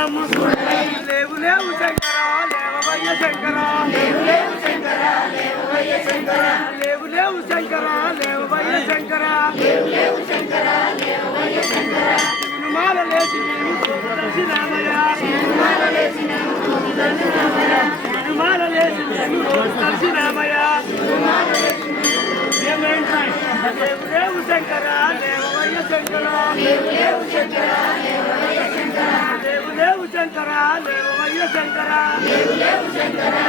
లేవు లేవు శంకరా లేవవయ్య శంకరా లేవు లేవు శంకరా లేవవయ్య శంకరా లేవు లేవు శంకరా లేవవయ్య శంకరా లేవు లేవు శంకరా లేవవయ్య శంకరా సినిమాల లేచి నేను దర్శనామయ్య సినిమాల లేచి నేను దర్శనామయ్య సినిమాల లేచి నేను దర్శనామయ్య సినిమాల లేచి లేవు లేవు శంకరా లేవవయ్య శంకరా లేవు లేవు శంకరా లేవవయ్య శంకరా లేవు లేవు శంకరా లేవవయ్య శంకరా లేవు లేవు శంకరా